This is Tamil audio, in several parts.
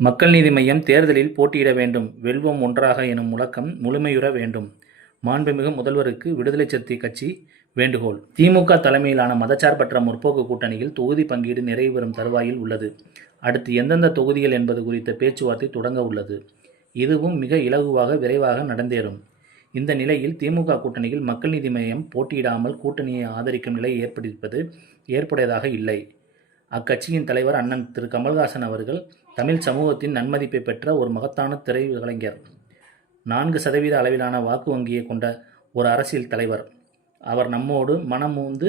மக்கள் நீதி மய்யம் தேர்தலில் போட்டியிட வேண்டும், வெல்வோம் ஒன்றாக எனும் முழக்கம் முழுமையுற வேண்டும். மாண்புமிகு முதல்வருக்கு விடுதலை சிறுத்தை கட்சி வேண்டுகோள். திமுக தலைமையிலான மதச்சார்பற்ற முற்போக்கு கூட்டணியில் தொகுதி பங்கீடு நிறைவு பெறும் தருவாயில் உள்ளது. அடுத்து எந்தெந்த தொகுதிகள் என்பது குறித்த பேச்சுவார்த்தை தொடங்க உள்ளது. இதுவும் மிக இலகுவாக விரைவாக நடந்தேறும். இந்த நிலையில் திமுக கூட்டணியில் மக்கள் நீதி மய்யம் போட்டியிடாமல் கூட்டணியை ஆதரிக்கும் நிலை ஏற்பட்டிருப்பது ஏற்புடையதாக இல்லை. அக்கட்சியின் தலைவர் அண்ணன் திரு கமல்ஹாசன் அவர்கள் தமிழ் சமூகத்தின் நன்மதிப்பை பெற்ற ஒரு மகத்தான திரை கலைஞர். 4% அளவிலான வாக்கு வங்கியை கொண்ட ஒரு அரசியல் தலைவர். அவர் நம்மோடு மனமூந்து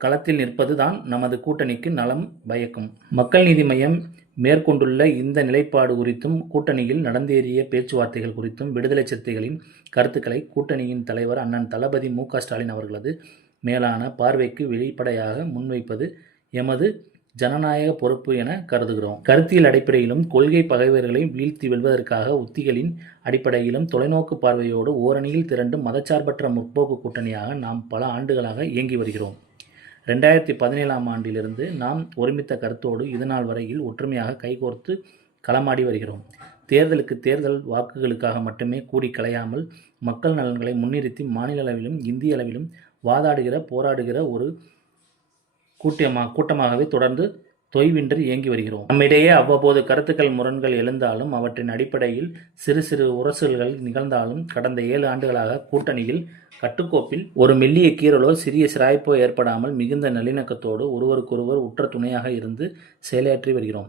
களத்தில் நிற்பது தான் நமது கூட்டணிக்கு நலம் பயக்கும். மக்கள் நீதி மய்யம் மேற்கொண்டுள்ள இந்த நிலைப்பாடு குறித்தும் கூட்டணியில் நடந்தேறிய பேச்சுவார்த்தைகள் குறித்தும் விடுதலை சிறுத்தைகளின் கருத்துக்களை கூட்டணியின் தலைவர் அண்ணன் தளபதி மு.க. ஸ்டாலின் அவர்களது மேலான பார்வைக்கு வெளிப்படையாக முன்வைப்பது எமது ஜனநாயக பொறுப்பு என கருதுகிறோம். கருத்தியல் அடிப்படையிலும் கொள்கை பகைவர்களை வீழ்த்தி வெல்வதற்காக உத்திகளின் அடிப்படையிலும் தொலைநோக்கு பார்வையோடு ஓரணியில் திரண்டு மதச்சார்பற்ற முற்போக்கு கூட்டணியாக நாம் பல ஆண்டுகளாக இயங்கி வருகிறோம். 2017ஆம் ஆண்டிலிருந்து நாம் ஒருமித்த கருத்தோடு இதுநாள் வரையில் ஒற்றுமையாக கைகோர்த்து களமாடி வருகிறோம். தேர்தலுக்கு தேர்தல் வாக்குகளுக்காக மட்டுமே கூடி கலையாமல் மக்கள் நலன்களை முன்னிறுத்தி மாநில அளவிலும் இந்திய அளவிலும் வாதாடுகிற போராடுகிற ஒரு கூட்டமாகவே தொடர்ந்து தொய்வின்றி இயங்கி வருகிறோம். நம்மிடையே அவ்வப்போது கருத்துக்கள் முரண்கள் எழுந்தாலும் அவற்றின் அடிப்படையில் சிறு சிறு உரசல்கள் நிகழ்ந்தாலும் கடந்த 7 ஆண்டுகளாக கூட்டணியில் கட்டுக்கோப்பில் ஒரு மெல்லிய கீறலோ சிறிய சிராய்ப்போ ஏற்படாமல் மிகுந்த நல்லிணக்கத்தோடு ஒருவருக்கொருவர் உற்ற துணையாக இருந்து செயலாற்றி வருகிறோம்.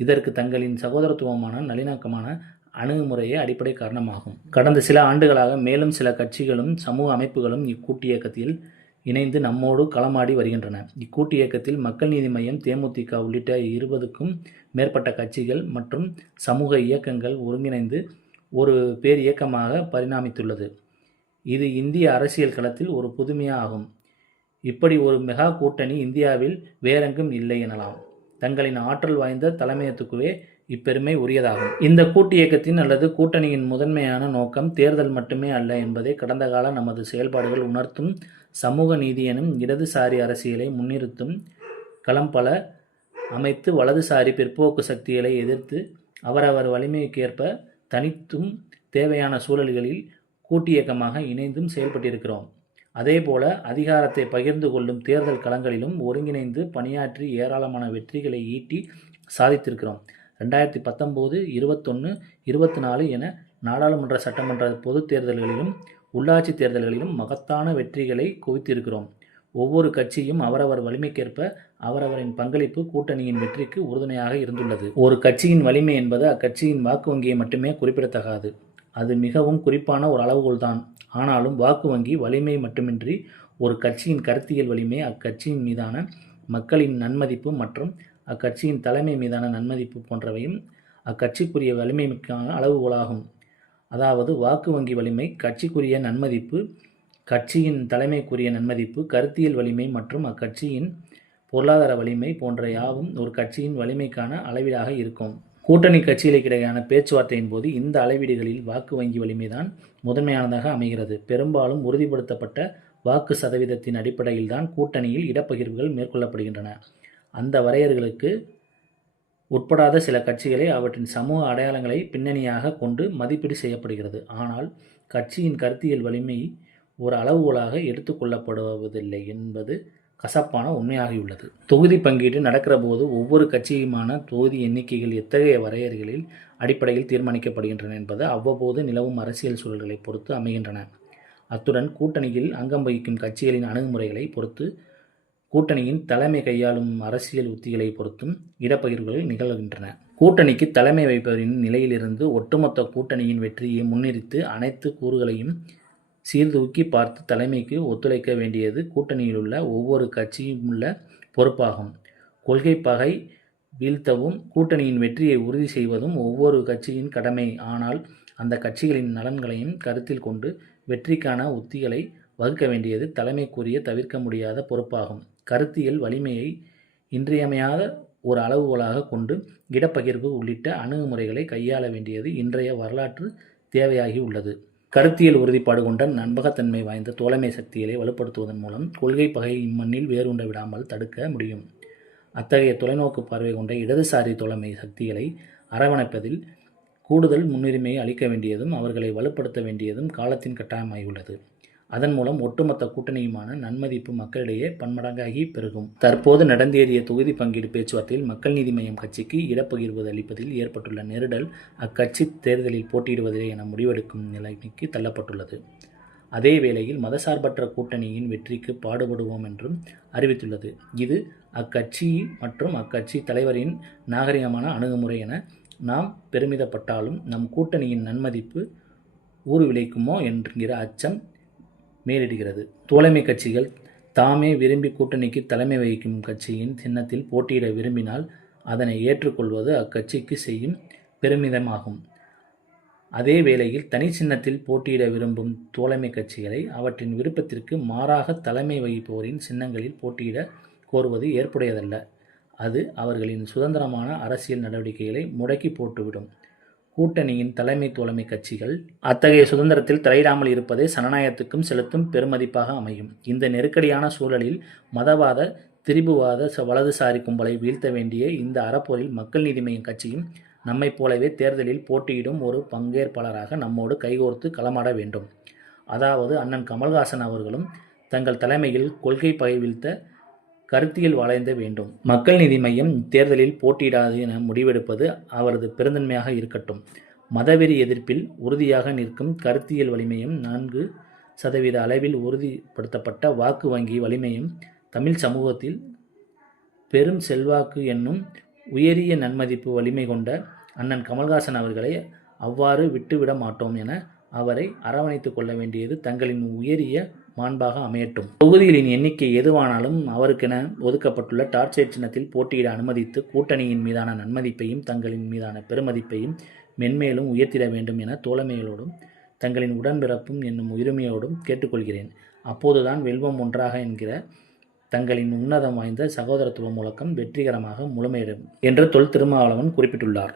இதற்கு தங்களின் சகோதரத்துவமான நல்லிணக்கமான அணுகுமுறையே அடிப்படை காரணமாகும். கடந்த சில ஆண்டுகளாக மேலும் சில கட்சிகளும் சமூக அமைப்புகளும் இக்கூட்டு இயக்கத்தில் இணைந்து நம்மோடு களமாடி வருகின்றன. இக்கூட்டு இயக்கத்தில் மக்கள் நீதி மய்யம், தேமுதிக உள்ளிட்ட 20க்கும் மேற்பட்ட கட்சிகள் மற்றும் சமூக இயக்கங்கள் ஒருங்கிணைந்து ஒரு பேர் இயக்கமாக பரிணாமித்துள்ளது. இது இந்திய அரசியல் களத்தில் ஒரு புதுமையாகும். இப்படி ஒரு மெகா கூட்டணி இந்தியாவில் வேறெங்கும் இல்லை எனலாம். தங்களின் ஆற்றல் வாய்ந்த தலைமையத்துக்குவே இப்பெருமை உரியதாகும். இந்த கூட்டு இயக்கத்தின் அல்லது கூட்டணியின் முதன்மையான நோக்கம் தேர்தல் மட்டுமே அல்ல என்பதை கடந்த கால நமது செயல்பாடுகள் உணர்த்தும். சமூக நீதி எனும் இடதுசாரி அரசியலை முன்னிறுத்தும் களம் பல அமைத்து வலதுசாரி பிற்போக்கு சக்திகளை எதிர்த்து அவரவர் வலிமைக்கேற்ப தனித்தும் தேவையான சூழல்களில் கூட்டு இயக்கமாக இணைந்தும் செயல்பட்டிருக்கிறோம். அதேபோல அதிகாரத்தை பகிர்ந்து கொள்ளும் தேர்தல் களங்களிலும் ஒருங்கிணைந்து பணியாற்றி ஏராளமான வெற்றிகளை ஈட்டி சாதித்திருக்கிறோம். 2019, 21, 24 என நாடாளுமன்ற சட்டமன்ற பொதுத் தேர்தல்களிலும் உள்ளாட்சி தேர்தல்களிலும் மகத்தான வெற்றிகளை குவித்திருக்கிறோம். ஒவ்வொரு கட்சியும் அவரவர் வலிமைக்கேற்ப அவரவரின் பங்களிப்பு கூட்டணியின் வெற்றிக்கு உறுதுணையாக இருந்துள்ளது. ஒரு கட்சியின் வலிமை என்பது அக்கட்சியின் வாக்கு வங்கியை மட்டுமே குறிப்பிடத்தகாது. அது மிகவும் குறிப்பான ஒரு அளவுகோல்தான். ஆனாலும் வாக்கு வங்கி வலிமை மட்டுமின்றி ஒரு கட்சியின் கருத்தியல் வலிமை, அக்கட்சியின் மீதான மக்களின் நன்மதிப்பு மற்றும் அக்கட்சியின் தலைமை மீதான நன்மதிப்பு போன்றவையும் அக்கட்சிக்குரிய வலிமைக்கான அளவுகோலாகும். அதாவது வாக்கு வங்கி வலிமை, கட்சிக்குரிய நன்மதிப்பு, கட்சியின் தலைமைக்குரிய நன்மதிப்பு, கருத்தியல் வலிமை மற்றும் அக்கட்சியின் பொருளாதார வலிமை போன்ற யாவும் ஒரு கட்சியின் வலிமைக்கான அளவீடாக இருக்கும். கூட்டணி கட்சிகளுக்கிடையான பேச்சுவார்த்தையின் போது இந்த அளவீடுகளில் வாக்கு வங்கி வலிமைதான் முதன்மையானதாக அமைகிறது. பெரும்பாலும் உறுதிப்படுத்தப்பட்ட வாக்கு சதவீதத்தின் அடிப்படையில்தான் கூட்டணியில் இடப்பகிர்வுகள் மேற்கொள்ளப்படுகின்றன. அந்த வரையறைகளுக்கு உட்படாத சில கட்சிகளை அவற்றின் சமூக அடையாளங்களை பின்னணியாக கொண்டு மதிப்பீடு செய்யப்படுகிறது. ஆனால் கட்சியின் கருத்தியல் வலிமை ஒரு அளவுகோலாக எடுத்துக்கொள்ளப்படுவதில்லை என்பது கசப்பான உண்மையாகியுள்ளது. தொகுதி பங்கீடு நடக்கிற போது ஒவ்வொரு கட்சியுமான தொகுதி எண்ணிக்கைகள் எத்தகைய வரையறைகளில் அடிப்படையில் தீர்மானிக்கப்படுகின்றன என்பது அவ்வப்போது நிலவும் அரசியல் சூழல்களை பொறுத்து அமைகின்றன. அத்துடன் கூட்டணியில் அங்கம் வகிக்கும் கட்சிகளின் அணுகுமுறைகளை பொறுத்து, கூட்டணியின் தலைமை கையாளும் அரசியல் உத்திகளை பொறுத்தும் இடப்பகிர்வுகள் நிகழ்கின்றன. கூட்டணிக்கு தலைமை வைப்பவரின் நிலையிலிருந்து ஒட்டுமொத்த கூட்டணியின் வெற்றியை முன்னிறுத்து அனைத்து கூறுகளையும் சீர்தூக்கி பார்த்து தலைமைக்கு ஒத்துழைக்க வேண்டியது கூட்டணியிலுள்ள ஒவ்வொரு கட்சியுமுள்ள பொறுப்பாகும். கொள்கை பகை வீழ்த்தவும் கூட்டணியின் வெற்றியை உறுதி செய்வதும் ஒவ்வொரு கட்சியின் கடமை. ஆனால் அந்த கட்சிகளின் நலன்களையும் கருத்தில் கொண்டு வெற்றிக்கான உத்திகளை வகுக்க வேண்டியது தலைமைக்குரிய தவிர்க்க முடியாத பொறுப்பாகும். கருத்தியல் வலிமையை இன்றியமையாத ஒரு அளவுகோலாக கொண்டு இடப்பகிர்வு உள்ளிட்ட அணுகுமுறைகளை கையாள வேண்டியது இன்றைய வரலாற்று தேவையாகி உள்ளது. கருத்தியல் உறுதிப்பாடு கொண்ட நம்பகத்தன்மை வாய்ந்த தோழமை சக்திகளை வலுப்படுத்துவதன் மூலம் கொள்கை பகை இம்மண்ணில் வேரூண்ட விடாமல் தடுக்க முடியும். அத்தகைய தொலைநோக்கு பார்வை கொண்ட இடதுசாரி தோழமை சக்திகளை அரவணைப்பதில் கூடுதல் முன்னுரிமையை அளிக்க வேண்டியதும் அவர்களை வலுப்படுத்த வேண்டியதும் காலத்தின் கட்டாயமாகியுள்ளது. அதன் மூலம் ஒட்டுமொத்த கூட்டணியுமான நன்மதிப்பு மக்களிடையே பன்மடங்காகி பெருகும். தற்போது நடந்தேறிய தொகுதி பங்கீடு பேச்சுவார்த்தையில் மக்கள் நீதி மய்யம் கட்சிக்கு இடப்பகிர்வு அளிப்பதில் ஏற்பட்டுள்ள நெருடல் அக்கட்சி தேர்தலில் போட்டியிடுவதில்லை என முடிவெடுக்கும் நிலைமைக்கு தள்ளப்பட்டுள்ளது. அதே வேளையில் மதசார்பற்ற கூட்டணியின் வெற்றிக்கு பாடுபடுவோம் என்றும் அறிவித்துள்ளது. இது அக்கட்சி மற்றும் அக்கட்சி தலைவரின் நாகரிகமான அணுகுமுறை என நாம் பெருமிதப்பட்டாலும் நம் கூட்டணியின் நன்மதிப்பு ஊறு விளைக்குமோ என்கிற அச்சம் மேலிடுகிறது. தோழமை கட்சிகள் தாமே விரும்பி கூட்டணிக்கு தலைமை வகிக்கும் கட்சியின் சின்னத்தில் போட்டியிட விரும்பினால் அதனை ஏற்றுக்கொள்வது அக்கட்சிக்கு செய்யும் பெருமிதமாகும். அதே வேளையில் தனி சின்னத்தில் போட்டியிட விரும்பும் தோழமை கட்சிகளை அவற்றின் விருப்பத்திற்கு மாறாக தலைமை வகிப்போரின் சின்னங்களில் போட்டியிட கோருவது ஏற்புடையதல்ல. அது அவர்களின் சுதந்திரமான அரசியல் நடவடிக்கைகளை முடக்கி போட்டுவிடும். கூட்டணியின் தலைமை தோழமை கட்சிகள் அத்தகைய சுதந்திரத்தில் தலையிடாமல் இருப்பதே சனநாயகத்துக்கும் செலுத்தும் பெருமதிப்பாக அமையும். இந்த நெருக்கடியான சூழலில் மதவாத திரிபுவாத வலதுசாரி கும்பலை வீழ்த்த வேண்டிய இந்த அறப்போரில் மக்கள் நீதி மய்யம் கட்சியும் நம்மைப் போலவே தேர்தலில் போட்டியிடும் ஒரு பங்கேற்பாளராக நம்மோடு கைகோர்த்து களமாட வேண்டும். அதாவது அண்ணன் கமல்ஹாசன் அவர்களும் தங்கள் தலைமையில் கொள்கை பகை வீழ்த்த கருத்தியல் வளைந்த வேண்டும். மக்கள் நீதி மய்யம் தேர்தலில் போட்டியிடாது என முடிவெடுப்பது அவரது பெருந்தன்மையாக இருக்கட்டும். மதவெறி எதிர்ப்பில் உறுதியாக நிற்கும் கருத்தியல் வலிமையும் 4% அளவில் உறுதிப்படுத்தப்பட்ட வாக்கு வங்கி வலிமையும் தமிழ் சமூகத்தில் பெரும் செல்வாக்கு என்னும் உயரிய நன்மதிப்பு வலிமை கொண்ட அண்ணன் கமல்ஹாசன் அவர்களை அவ்வாறு விட்டுவிட மாட்டோம் என அவரை அரவணைத்துக் கொள்ள வேண்டியது தங்களின் உயரிய மாண்பாக அமையட்டும். தொகுதிகளின் எண்ணிக்கை எதுவானாலும் அவருக்கென ஒதுக்கப்பட்டுள்ள டார்ச் சின்னத்தில் போட்டியிட அனுமதித்து கூட்டணியின் மீதான நன்மதிப்பையும் தங்களின் மீதான பெருமதிப்பையும் மென்மேலும் உயர்த்திட வேண்டும் என தோழமைகளோடும் தங்களின் உடன்பிறப்பும் என்னும் உரிமையோடும் கேட்டுக்கொள்கிறேன். அப்போதுதான் வெல்வம் ஒன்றாக என்கிற தங்களின் உன்னதம் வாய்ந்த சகோதரத்துவ முழக்கம் வெற்றிகரமாக முழுமையிடும் என்று தொல் திருமாவளவன் குறிப்பிட்டுள்ளார்.